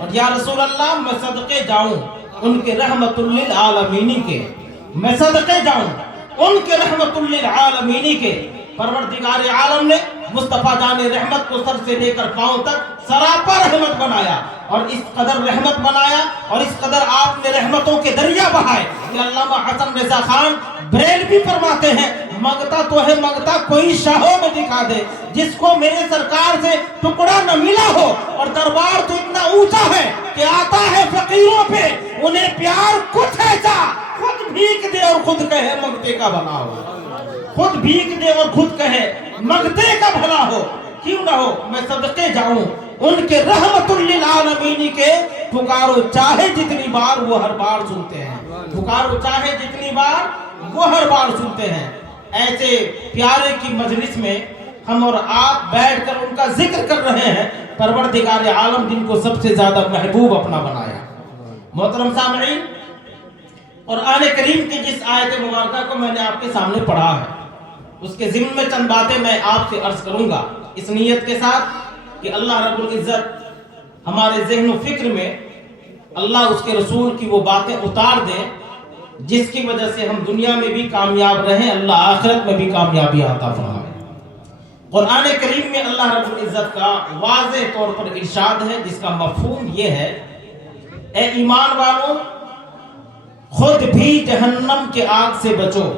اور یا رسول اللہ میں صدقے جاؤں ان کے رحمت للعالمین کے، میں صدقے جاؤں ان کے رحمت للعالمین کے۔ پروردگار عالم نے مصطفیٰ جان رحمت کو سر سے لے کر پاؤں تک سراپا رحمت بنایا، اور اس قدر رحمت بنایا اور اس قدر آپ نے رحمتوں کے دریا بہائے کہ علامہ حسن رضا خان بریلوی فرماتے ہیں، منگتا تو ہے منگتا کوئی شاہوں میں دکھا دے، جس کو میرے سرکار سے ٹکڑا نہ ملا ہو، اور دربار تو اتنا اونچا ہے کہ آتا ہے فقیروں پہ انہیں پیار کچھ ایسا، خود بھیک دے اور خود کہے منگتے کا بھلا ہو، خود بھیک دے اور خود کہے منگتے کا بھلا ہو، کیوں نہ ہو میں صدقے جاؤں ان کے رحمت للعالمین کے۔ پکارو چاہے جتنی بار وہ ہر بار سنتے ہیں، پکارو چاہے جتنی بار وہ ہر بار سنتے ہیں۔ ایسے پیارے کی مجلس میں ہم اور آپ بیٹھ کر ان کا ذکر کر رہے ہیں، پروردگار عالم جن کو سب سے زیادہ محبوب اپنا بنایا۔ محترم سامعین، قرآن کریم کی جس آیت مبارکہ کو میں نے آپ کے سامنے پڑھا ہے، اس کے ضمن میں چند باتیں میں آپ سے عرض کروں گا، اس نیت کے ساتھ کہ اللہ رب العزت ہمارے ذہن و فکر میں اللہ اس کے رسول کی وہ باتیں اتار دیں جس کی وجہ سے ہم دنیا میں بھی کامیاب رہیں، اللہ آخرت میں بھی کامیابی عطا فرمائے۔ قرآن کریم میں اللہ رب العزت کا واضح طور پر ارشاد ہے جس کا مفہوم یہ ہے، اے ایمان والوں خود بھی جہنم کے آگ سے بچو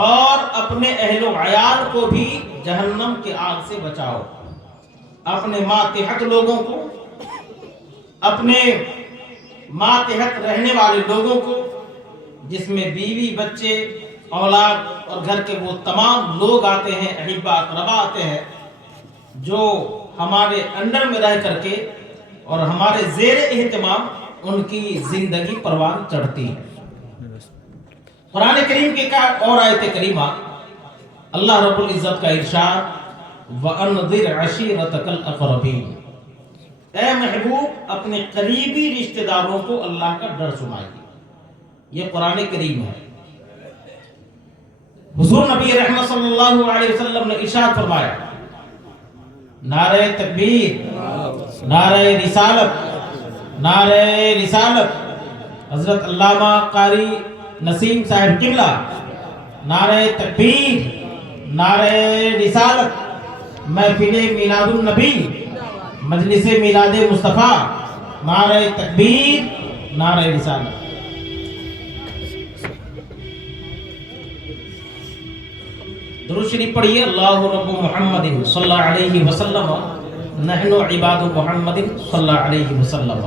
اور اپنے اہل و عیال کو بھی جہنم کے آگ سے بچاؤ۔ اپنے ماتحت لوگوں کو، اپنے ماتحت رہنے والے لوگوں کو، جس میں بیوی بچے اولاد اور گھر کے وہ تمام لوگ آتے ہیں، احبا اقربا آتے ہیں جو ہمارے انڈر میں رہ کر کے اور ہمارے زیر اہتمام ان کی زندگی پروان چڑھتی ہے۔ قرآن کریم کی کا اور آیت کریمہ اللہ رب العزت کا ارشاد وَأَنذِرْ عَشِيرَتَكَ الْأَقْرَبِينَ، اے محبوب اپنے قریبی رشتہ داروں کو اللہ کا ڈر سنائیے۔ یہ قرآن کریم ہے۔ حضور نبی رحمت صلی اللہ علیہ وسلم نے ارشاد فرمایا، نعرہ تکبیر، نعرہ رسالت، نعرہ رسالت، حضرت علامہ قاری نسیم صاحب قبلہ، نعرہ تکبیر، نعرہ رسالت، محفل میلاد النبی، مجلس میلاد مصطفیٰ، نعرہ تکبیر، نعرہ رسالت۔ درود شریف پڑھیے، اللہ رب محمد صلی اللہ علیہ وسلم، نحن عباد محمد صلی اللہ علیہ وسلم۔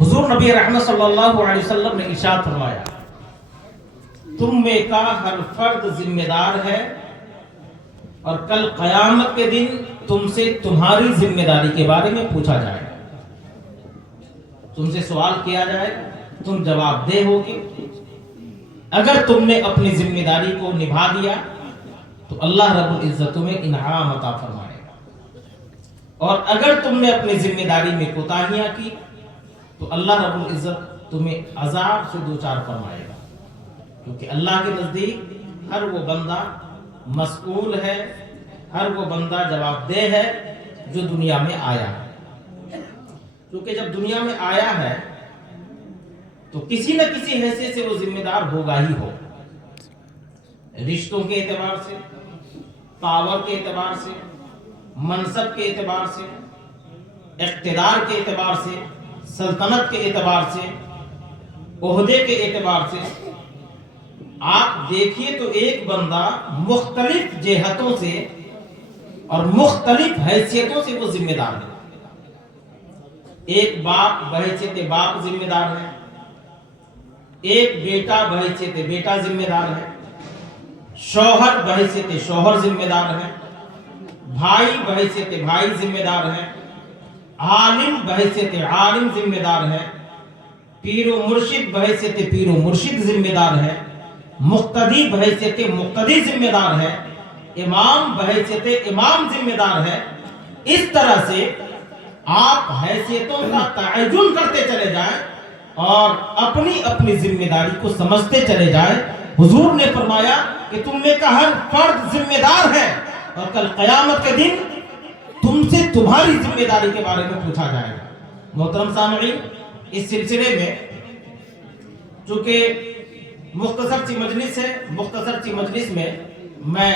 حضور نبی رحمت صلی اللہ علیہ وسلم نے ارشاد فرمایا، تم میں کا ہر فرد ذمہ دار ہے اور کل قیامت کے دن تم سے تمہاری ذمہ داری کے بارے میں پوچھا جائے گا، تم سے سوال کیا جائے گا، تم جواب دہ ہوگے۔ اگر تم نے اپنی ذمہ داری کو نبھا دیا تو اللہ رب العزت تمہیں انعام عطا فرمائے گا، اور اگر تم نے اپنی ذمہ داری میں کوتاہیاں کی تو اللہ رب العزت تمہیں عذاب سے دوچار فرمائے گا، کیونکہ اللہ کے نزدیک ہر وہ بندہ مسئول ہے، ہر وہ بندہ جواب دہ ہے جو دنیا میں آیا ہے۔ کیونکہ جب دنیا میں آیا ہے تو کسی نہ کسی حیثیت سے وہ ذمہ دار ہوگا ہی ہو، رشتوں کے اعتبار سے، پاور کے اعتبار سے، منصب کے اعتبار سے، اقتدار کے اعتبار سے، سلطنت کے اعتبار سے، عہدے کے اعتبار سے۔ آپ دیکھیے تو ایک بندہ مختلف جہتوں سے اور مختلف حیثیتوں سے وہ ذمہ دار ہے۔ ایک باپ بحیثیت باپ ذمہ دار ہے، ایک بیٹا بحیثیت بیٹا ذمہ دار ہے، شوہر بحیثیت شوہر ذمہ دار ہے، بھائی بحیثیت بھائی ذمہ دار ہے، عالم بحیثیت عالم ذمہ دار ہے، پیر و مرشد بحیثیت پیر و مرشد ذمہ دار ہے، مقتدی بحیثیت مقتدی ذمہ دار ہے، امام بحیثیت امام ذمہ دار ہے۔ اس طرح سے آپ حیثیتوں کا تعین کرتے چلے جائیں اور اپنی اپنی ذمہ داری کو سمجھتے چلے جائیں۔ حضور نے فرمایا کہ تم میں کا ہر فرد ذمہ دار ہے اور کل قیامت کے دن تم سے تمہاری ذمہ داری کے بارے میں پوچھا جائے گا۔ محترم سامعین، اس سلسلے میں چونکہ مختصر سی مجلس ہے، مختصر سی مجلس میں میں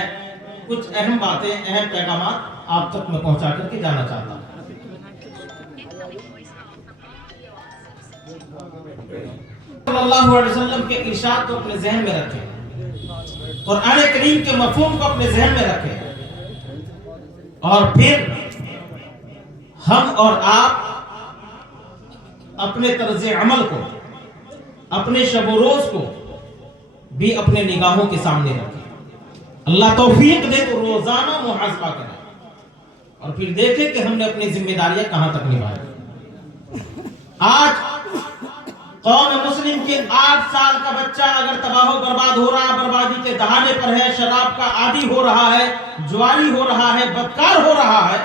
کچھ اہم باتیں، اہم پیغامات آپ تک میں پہنچا کر کے جانا چاہتا ہوں۔ صلی اللہ علیہ وسلم کے ارشاد کو اپنے ذہن میں رکھیں، قرآن کریم کے مفہوم کو اپنے ذہن میں رکھیں، اور پھر ہم اور آپ اپنے طرز عمل کو، اپنے شب و روز کو بھی اپنے نگاہوں کے سامنے رکھیں۔ اللہ توفیق دے تو روزانہ محاسبہ کریں اور پھر دیکھیں کہ ہم نے اپنی ذمہ داریاں کہاں تک نبھائی۔ آج قوم مسلم کے 8 سال کا بچہ اگر تباہ و برباد ہو رہا ہے، بربادی کے دہانے پر ہے، شراب کا عادی ہو رہا ہے، جواری ہو رہا ہے، بدکار ہو رہا ہے،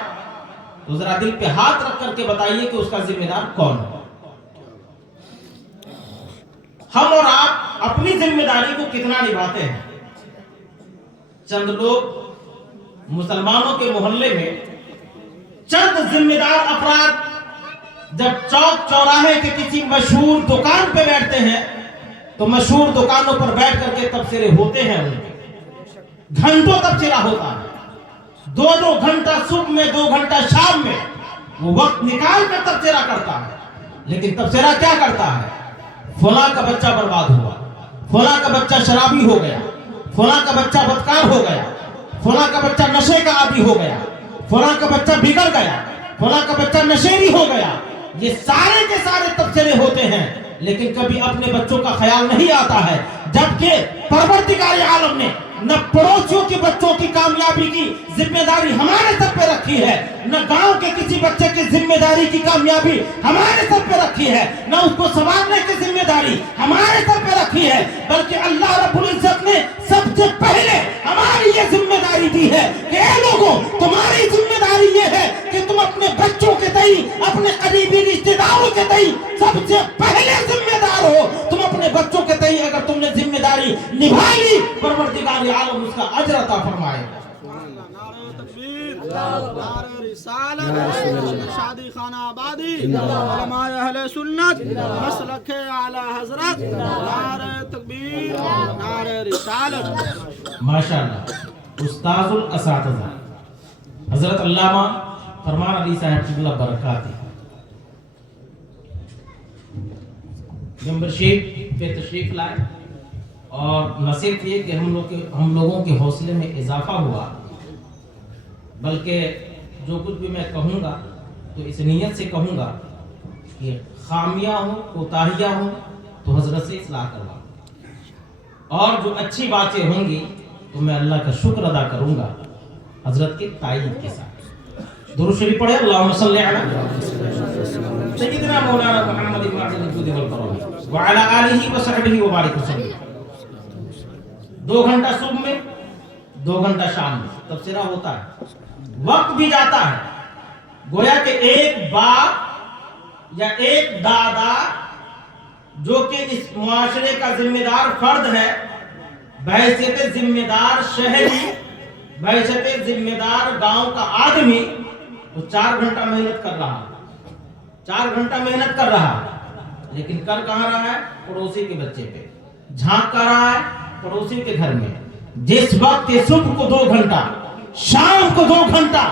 تو ذرا دل پہ ہاتھ رکھ کر کے بتائیے کہ اس کا ذمہ دار کون ہے؟ ہم اور آپ اپنی ذمہ داری کو کتنا نبھاتے ہیں؟ چند لوگ مسلمانوں کے محلے میں، چند ذمہ دار افراد جب چوک چوراہے کے کسی مشہور دکان پہ بیٹھتے ہیں تو مشہور دکانوں پر بیٹھ کر کے تبصرے ہوتے ہیں، ان کے گھنٹوں تبصرہ ہوتا ہے، 2 گھنٹہ صبح میں، 2 گھنٹہ شام میں وہ وقت نکال کر تبصرہ کرتا ہے۔ لیکن تبصرہ کیا کرتا ہے؟ فلاں کا بچہ برباد ہوا، فلاں کا بچہ شرابی ہو گیا، فلاں کا بچہ بدکار ہو گیا، فلاں کا بچہ نشے کا عادی ہو گیا، فلاں کا بچہ بگڑ گیا، فلاں کا بچہ نشیری ہو گیا۔ یہ سارے کے سارے تبصرے ہوتے ہیں، لیکن کبھی اپنے بچوں کا خیال نہیں آتا ہے، جبکہ پروردگار عالم نے نہ پڑوسیوں کے بچوں کی کامیابی کی ذمہ داری ہمارے سر پہ رکھی ہے، نہ گاؤں کے کسی بچے کی ذمہ داری کی کامیابی ہمارے سر پہ رکھی ہے، نہ اس کو سنوارنے کی ذمہ داری ہمارے سر پہ رکھی ہے، بلکہ اللہ رب العزت نے سب سے پہلے ہماری یہ ذمہ داری دی ہے کہ اے لوگوں، تمہاری ذمہ داری یہ ہے کہ تم اپنے بچوں کے تئیں، اپنے قریبی رشتہ داروں کے تئیں سب سے پہلے ذمہ دار ہو۔ تم اپنے بچوں کے تئیں اگر تم نے ذمہ داری نبھائی، پروردگار عالم اس کا اجر عطا فرمائے گا۔ نعرہ رسالت، شادی خانہ آبادی، علماء اہل سنت، مسلک اعلی حضرت، نعرہ تکبیر، نعرہ رسالت۔ ماشاءاللہ، استاذ الاساتذہ حضرت علامہ فرمان علی صاحب کی اللہ برکاتی ممبرشپ پہ تشریف لائے، اور نہ صرف یہ کہ ہم لوگوں کے حوصلے میں اضافہ ہوا، بلکہ جو کچھ بھی میں کہوں گا تو اس نیت سے کہوں گا کہ خامیاں ہوں، کوتاہیاں ہوں تو حضرت سے اصلاح کرواؤں، اور جو اچھی باتیں ہوں گی تو میں اللہ کا شکر ادا کروں گا حضرت کے تائید کے ساتھ۔ درود شریف پڑھے، اللہم صلی علی سیدنا مولانا محمد المعظم الجود والکرم وعلی آلہ وصحبہ وبارک وسلم۔ 2 گھنٹہ صبح میں، 2 گھنٹہ شام میں تبصرہ ہوتا ہے، وقت بھی جاتا ہے، گویا کہ ایک باپ یا ایک دادا جو کہ اس معاشرے کا ذمہ دار فرد ہے، بحیثیت ذمہ دار شہری، بحیثیت ذمہ دار گاؤں کا آدمی، وہ 4 گھنٹہ محنت کر رہا ہے، 4 گھنٹہ محنت کر رہا ہے، لیکن کر کہاں رہا ہے؟ پڑوسی کے بچے پہ جھانک کر رہا ہے، پڑوسی کے گھر میں۔ جس وقت صبح کو 2 گھنٹہ، شام کو 2 گھنٹہ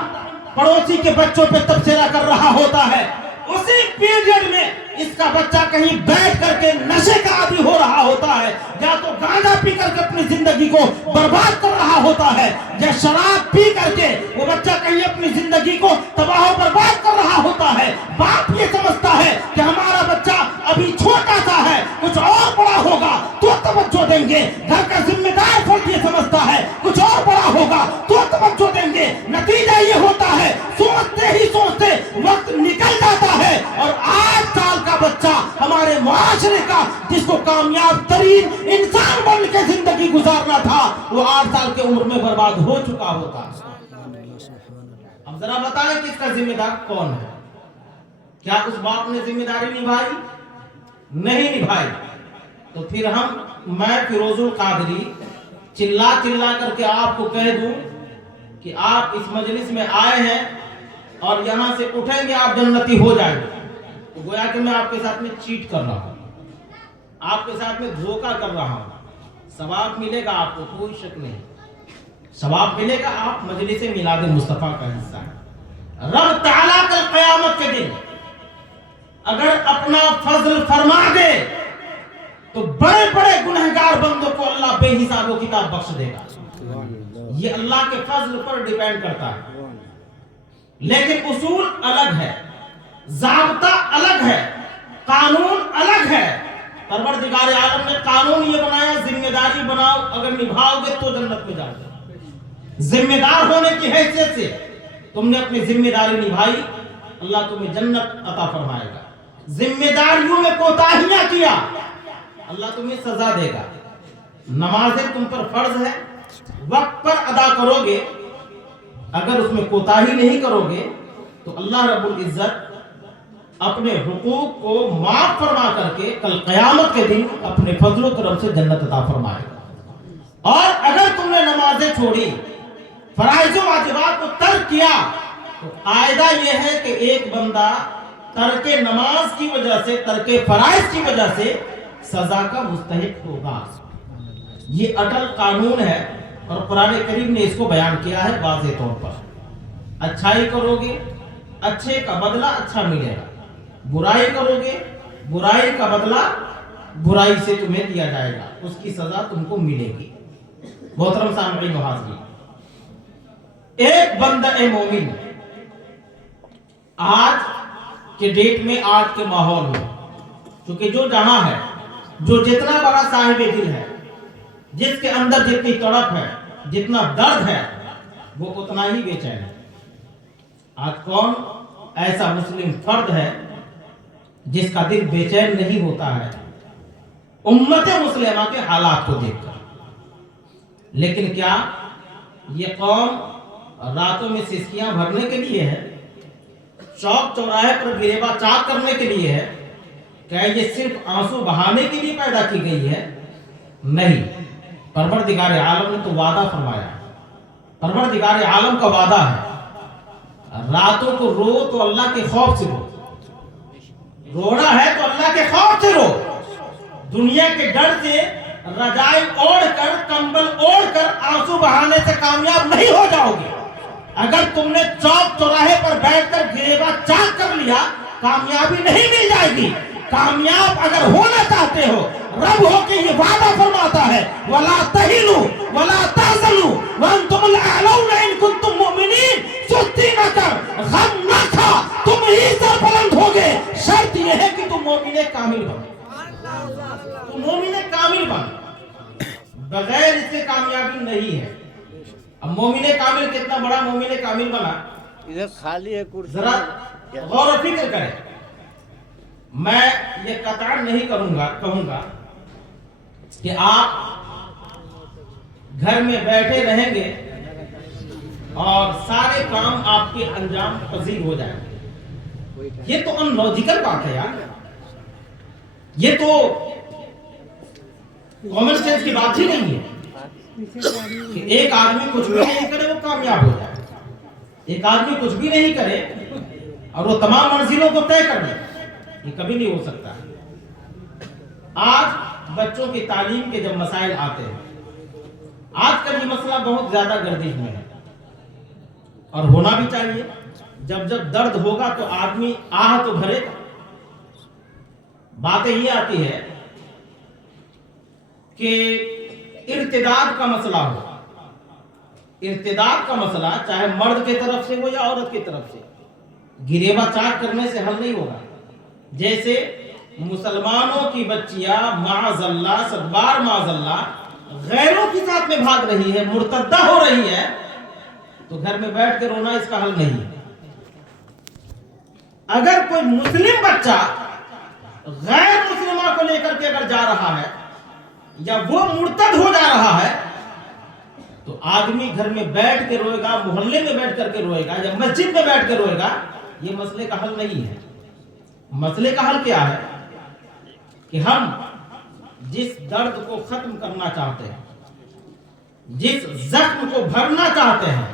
پڑوسی کے بچوں پہ تبصرہ کر رہا ہوتا ہے، اسی پیریڈ میں اس کا بچہ کہیں بیٹھ کر کے نشے کا عادی ہو رہا ہوتا ہے، یا تو گانجا پی کر کے اپنی زندگی کو برباد کر رہا ہوتا ہے، یا شراب پی کر کے وہ بچہ کہیں اپنی زندگی کو تباہ و برباد کر رہا ہوتا ہے۔ باپ یہ سمجھتا ہے کہ ہمارا بچہ ابھی چھوٹا سا ہے، کچھ اور بڑا ہوگا تو توجہ دیں گے، گھر کا ذمہ دار فرد یہ سمجھتا ہے کچھ اور بڑا ہوگا تو توجہ دیں گے۔ نتیجہ یہ ہوتا ہے سوچتے ہی سوچتے وقت نکل جاتا ہے، اور 8 سال کا بچہ ہمارے معاشرے کا جس کو کامیاب ترین انسان بن کے زندگی گزارنا تھا، وہ 8 سال کے عمر میں برباد ہو چکا ہوتا ہے۔ اب ذرا بتائیں کہ اس کا ذمہ دار کون ہے؟ کیا اس باپ نے ذمہ داری نبھائی؟ نہیں نبھائی۔ تو پھر میں فیروز القادری چلا کر کے آپ کو کہہ دوں کہ آپ اس مجلس میں آئے ہیں اور یہاں سے اٹھیں گے آپ جنتی ہو جائیں گے، تو گویا کہ میں آپ کے ساتھ میں چیٹ کر رہا ہوں، آپ کے ساتھ میں دھوکہ کر رہا ہوں۔ ثواب ملے گا آپ کو، کوئی شک نہیں، ثواب ملے گا، آپ مجلس میلاد مصطفیٰ کا حصہ ہیں۔ رب تعالیٰ کل قیامت کے دن اگر اپنا فضل فرما دے تو بڑے بڑے گنہگار بندوں کو اللہ بے حساب و کتاب بخش دے گا، یہ اللہ کے فضل پر ڈیپینڈ کرتا ہے۔ لیکن اصول الگ ہے، ضابطہ الگ ہے، قانون الگ ہے۔ پروردگار عالم نے قانون یہ بنایا، ذمہ داری بناؤ، اگر نبھاؤ گے تو جنت میں جاؤ گے۔ ذمہ دار ہونے کی حیثیت سے تم نے اپنی ذمہ داری نبھائی، اللہ تمہیں جنت عطا فرمائے گا۔ ذمہ داریوں میں کوتاہیاں کیا، اللہ تمہیں سزا دے گا۔ نمازیں تم پر فرض ہے، وقت پر ادا کرو گے، اگر اس میں کوتاہی نہیں کرو گے تو اللہ رب العزت اپنے حقوق کو معاف فرما کر کے کل قیامت کے دن اپنے فضل و کرم سے جنت عطا فرمائے گا۔ اور اگر تم نے نمازیں چھوڑی، فرائض و واجبات کو ترک کیا، تو قاعدہ یہ ہے کہ ایک بندہ ترک نماز کی وجہ سے، ترک فرائض کی وجہ سے سزا کا مستحق ہوگا۔ یہ اٹل قانون ہے اور قرآن کریم نے اس کو بیان کیا ہے واضح طور پر۔ اچھائی کرو گے، اچھے کا بدلہ اچھا ملے گا، برائی کرو گے، برائی کا بدلہ برائی سے تمہیں دیا جائے گا، اس کی سزا تم کو ملے گی۔ محترم سامعین و حاضرین، ایک بندہ مومن آج کے ڈیٹ میں، آج کے ماحول میں، کیونکہ جو جہاں ہے، جو جتنا بڑا صاحب دل ہے، جس کے اندر جتنی تڑپ ہے، جتنا درد ہے، وہ اتنا ہی بے چین ہے۔ آج کون ایسا مسلم فرد ہے جس کا دل بے چین نہیں ہوتا ہے امت مسلمہ کے حالات کو دیکھ کر؟ لیکن کیا یہ قوم راتوں میں سسکیاں بھرنے کے لیے ہے، چوک چوراہے پر گریباں چاک کرنے کے لیے ہے؟ کیا یہ صرف آنسو بہانے کے لیے پیدا کی گئی ہے؟ نہیں، پروردگار عالم نے تو وعدہ فرمایا ہے، پروردگار عالم کا وعدہ ہے، راتوں کو رو تو اللہ کے خوف سے رو، رونا ہے تو اللہ کے خوف سے رو، دنیا کے ڈر سے رجائی اوڑھ کر، کمبل اوڑھ کر آنسو بہانے سے کامیاب نہیں ہو جاؤ گے۔ اگر تم نے چوک چوراہے پر بیٹھ کر گریباں چاک کر لیا، کامیابی نہیں مل جائے گی۔ کامیاب اگر ہونا چاہتے ہو، رب ہو کے یہ وعدہ فرماتا ہے، وَلَا تَهِنُوا وَلَا تَحْزَنُوا وَأَنْتُمُ الْأَعْلَوْنَ إِن كُنتُم مُؤْمِنِينَ۔ سستی نہ کر، غم نہ کھا، تم ہی سربلند ہوگے، شرط یہ ہے کہ تم مومن کامل بن، تم مومن کامل بن، بغیر اس سے کامیابی نہیں ہے۔ اب مومن کامل کتنا بڑا مومن کامل بنا، ادھر خالی ہے کرسی، ذرا غور و فکر کریں۔ میں یہ قطع نہیں کہوں گا کہ آپ گھر میں بیٹھے رہیں گے اور سارے کام آپ کے انجام پذیر ہو جائیں گے، یہ تو ان لاجیکل بات ہے یار، یہ تو کامن سینس کی بات ہی نہیں ہے کہ ایک آدمی کچھ بھی نہیں کرے وہ کامیاب ہو جائے، ایک آدمی کچھ بھی نہیں کرے اور وہ تمام منزلوں کو طے کر دے، یہ کبھی نہیں ہو سکتا۔ آج بچوں کی تعلیم کے جب مسائل آتے ہیں، آج کل یہ مسئلہ بہت زیادہ گردش میں ہے اور ہونا بھی چاہیے۔ جب جب درد ہوگا تو آدمی آہ تو بھرے گا۔ باتیں یہ آتی ہے کہ ارتداد کا مسئلہ ہو، ارتداد کا مسئلہ چاہے مرد کی طرف سے ہو یا عورت کی طرف سے، گریباں چاک کرنے سے حل نہیں ہوگا۔ جیسے مسلمانوں کی بچیاں معاذ اللہ، صدبار معاذ اللہ، غیروں کی ساتھ میں بھاگ رہی ہے، مرتدہ ہو رہی ہے، تو گھر میں بیٹھ کے رونا اس کا حل نہیں ہے۔ اگر کوئی مسلم بچہ غیر مسلمہ کو لے کر کے اگر جا رہا ہے یا وہ مرتد ہو جا رہا ہے تو آدمی گھر میں بیٹھ کے روئے گا، محلے میں بیٹھ کر کے روئے گا یا مسجد میں بیٹھ کے روئے گا، یہ مسئلے کا حل نہیں ہے۔ مسئلے کا حل کیا ہے کہ ہم جس درد کو ختم کرنا چاہتے ہیں، جس زخم کو بھرنا چاہتے ہیں،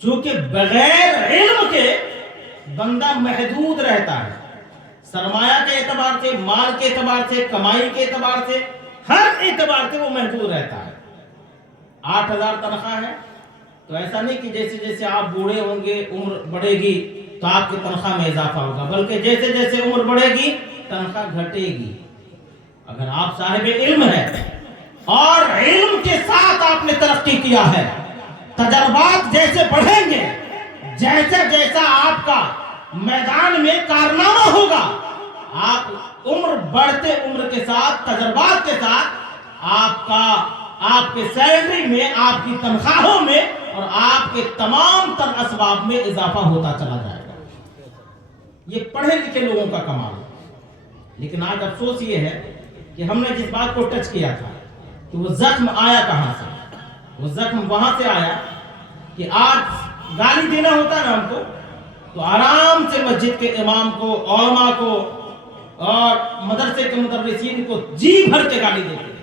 چونکہ بغیر علم کے بندہ محدود رہتا ہے، سرمایہ کے اعتبار سے، مال کے اعتبار سے، کمائی کے اعتبار سے، ہر اعتبار سے وہ محدود رہتا ہے۔ 8,000 تنخواہ ہے تو ایسا نہیں کہ جیسے جیسے آپ بوڑھے ہوں گے، عمر بڑھے گی تو آپ کی تنخواہ میں اضافہ ہوگا، بلکہ جیسے جیسے عمر بڑھے گی تنخواہ گھٹے گی۔ اگر آپ صاحب علم ہیں اور علم کے ساتھ آپ نے ترقی کیا ہے، تجربات جیسے بڑھیں گے، جیسا جیسا آپ کا میدان میں کارنامہ ہوگا، آپ عمر بڑھتے عمر کے ساتھ، تجربات کے ساتھ آپ کے سیلری میں، آپ کی تنخواہوں میں اور آپ کے تمام تر اسباب میں اضافہ ہوتا چلا جائے گا۔ یہ پڑھے لکھے لوگوں کا کمال ہے۔ لیکن آج افسوس یہ ہے کہ ہم نے جس بات کو ٹچ کیا تھا کہ وہ زخم آیا کہاں سے، وہ زخم وہاں سے آیا کہ آج گالی دینا ہوتا ہے نا ہم کو تو آرام سے مسجد کے امام کو، علماء کو اور مدرسے کے مدرسین کو جی بھر کے گالی دیتے ہیں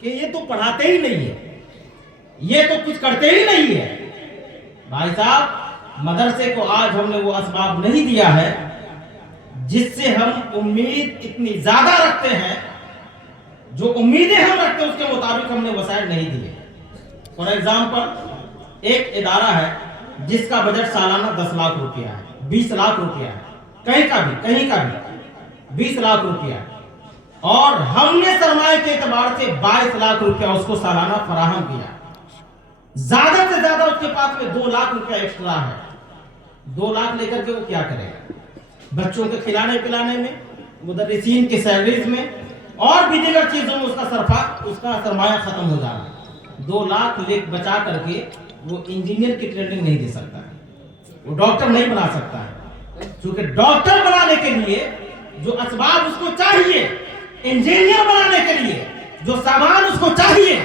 کہ یہ تو پڑھاتے ہی نہیں ہے، یہ تو کچھ کرتے ہی نہیں ہے۔ بھائی صاحب، مدرسے کو آج ہم نے وہ اسباب نہیں دیا ہے جس سے ہم امید اتنی زیادہ رکھتے ہیں، جو امیدیں ہم رکھتے ہیں اس کے مطابق ہم نے وسائل نہیں دیے۔ فار ایگزامپل، ایک ادارہ ہے جس کا بجٹ سالانہ 10 لاکھ روپیہ ہے، 20 لاکھ روپیہ ہے، کہیں کا بھی 20 لاکھ روپیہ ہے، اور ہم نے سرمایہ کے اعتبار سے 22 لاکھ روپیہ اس کو سالانہ فراہم کیا۔ زیادہ سے زیادہ اس کے پاس میں 2 لاکھ روپیہ ایکسٹرا ہے۔ 2 لاکھ لے کر کے وہ کیا کرے گا؟ بچوں کے کھلانے پلانے میں، مدرسین کی سیلریز میں اور بھی دیگر چیزوں میں اس کا سرمایہ ختم ہو جانا۔ 2 لاکھ لے بچا کر کے وہ انجینئر کی ٹریننگ نہیں دے سکتا ہے، وہ ڈاکٹر نہیں بنا سکتا ہے، کیونکہ ڈاکٹر بنانے کے لیے جو اسباب اس کو چاہیے، انجینئر بنانے کے لیے جو سامان اس کو چاہیے،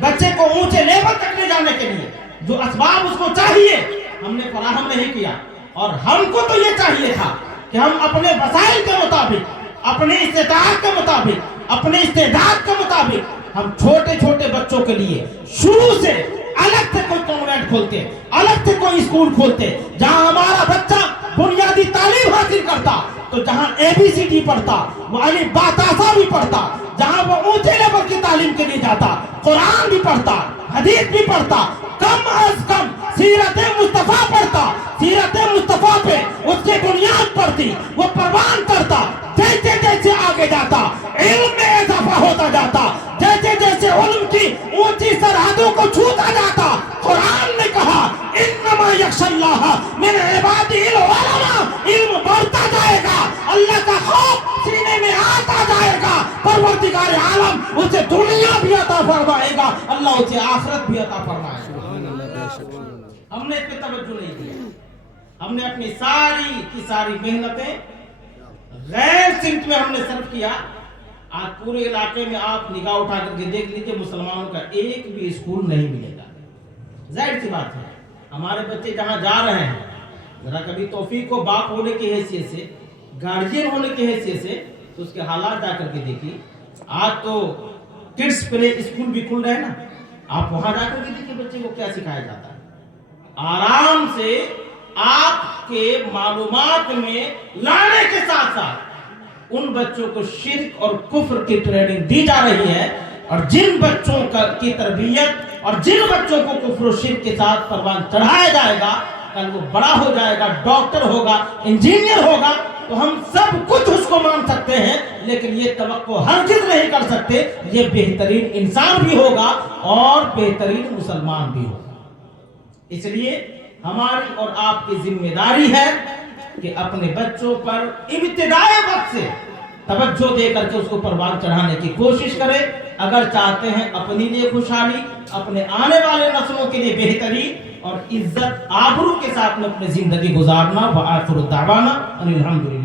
بچے کو اونچے لیول تک لے جانے کے لیے جو اسباب اس کو چاہیے، ہم نے فراہم نہیں کیا۔ اور ہم کو تو یہ چاہیے تھا کہ ہم اپنے وسائل کے مطابق، اپنے استطاعت کے مطابق، اپنے استعداد کے مطابق ہم چھوٹے چھوٹے بچوں کے لیے شروع سے الگ سے کوئی کانوینٹ کھولتے، الگ سے کوئی اسکول کھولتے، جہاں ہمارا بچہ بنیادی تعلیم حاصل کرتا، تو جہاں ABCD پڑھتا، وہ الف با تا ثا بھی پڑھتا، جہاں وہ اونچے لیول کی تعلیم کے لیے جاتا، قرآن بھی پڑھتا، حدیث بھی پڑھتا، کم از کم سیرت مصطفیٰ پڑھتا، سیرت مصطفیٰ پہ اس کی بنیاد پڑتی، وہ پروان کرتا، جیسے جیسے آگے جاتا علم میں اضافہ ہوتا جاتا، جیسے جیسے علم کی اونچی سرحدوں کو چھوتا جاتا، قرآن نے کہا انما یخشی اللہ من عبادہ العلماء، علم بڑھتا جائے گا، اللہ کا خوف سینے میں آتا جائے گا، پروردگار عالم اسے دنیا بھی عطا فرمائے گا، اللہ اسے آخرت بھی عطا فرمائے گا۔ ہم نے اس پہ توجہ نہیں دیا، ہم نے اپنی ساری کی ساری محنتیں غیر سمت میں ہم نے صرف کیا۔ آج پورے علاقے میں آپ نگاہ اٹھا کر کے دیکھ لیجئے، مسلمانوں کا ایک بھی اسکول نہیں ملے گا۔ ظاہر سی بات ہے، ہمارے بچے جہاں جا رہے ہیں، ذرا کبھی توفیق کو باپ ہونے کی حیثیت سے، گارجین ہونے کی حیثیت سے تو اس کے حالات جا کر کے دیکھیے۔ آج تو کڈس پلے اسکول بھی کھل رہے ہیں نا، آپ وہاں جا کر کے دیکھیے بچے کو کیا سکھایا جاتا ہے۔ آرام سے آپ کے معلومات میں لانے کے ساتھ ساتھ ان بچوں کو شرک اور کفر کی ٹریننگ دی جا رہی ہے، اور جن بچوں کی تربیت اور جن بچوں کو کفر و شرک کے ساتھ پروان چڑھایا جائے گا، کل وہ بڑا ہو جائے گا، ڈاکٹر ہوگا، انجینئر ہوگا، تو ہم سب کچھ اس کو مان سکتے ہیں، لیکن یہ توقع ہرگز نہیں کر سکتے یہ بہترین انسان بھی ہوگا اور بہترین مسلمان بھی ہوگا۔ اس لیے ہماری اور آپ کی ذمہ داری ہے کہ اپنے بچوں پر ابتدائی وقت سے توجہ دے کر کے اس کو پروان چڑھانے کی کوشش کریں، اگر چاہتے ہیں اپنی لیے خوشحالی، اپنے آنے والے نسلوں کے لیے بہتری اور عزت آبرو کے ساتھ میں اپنی زندگی گزارنا۔ وآخر دعوانا ان الحمدللہ۔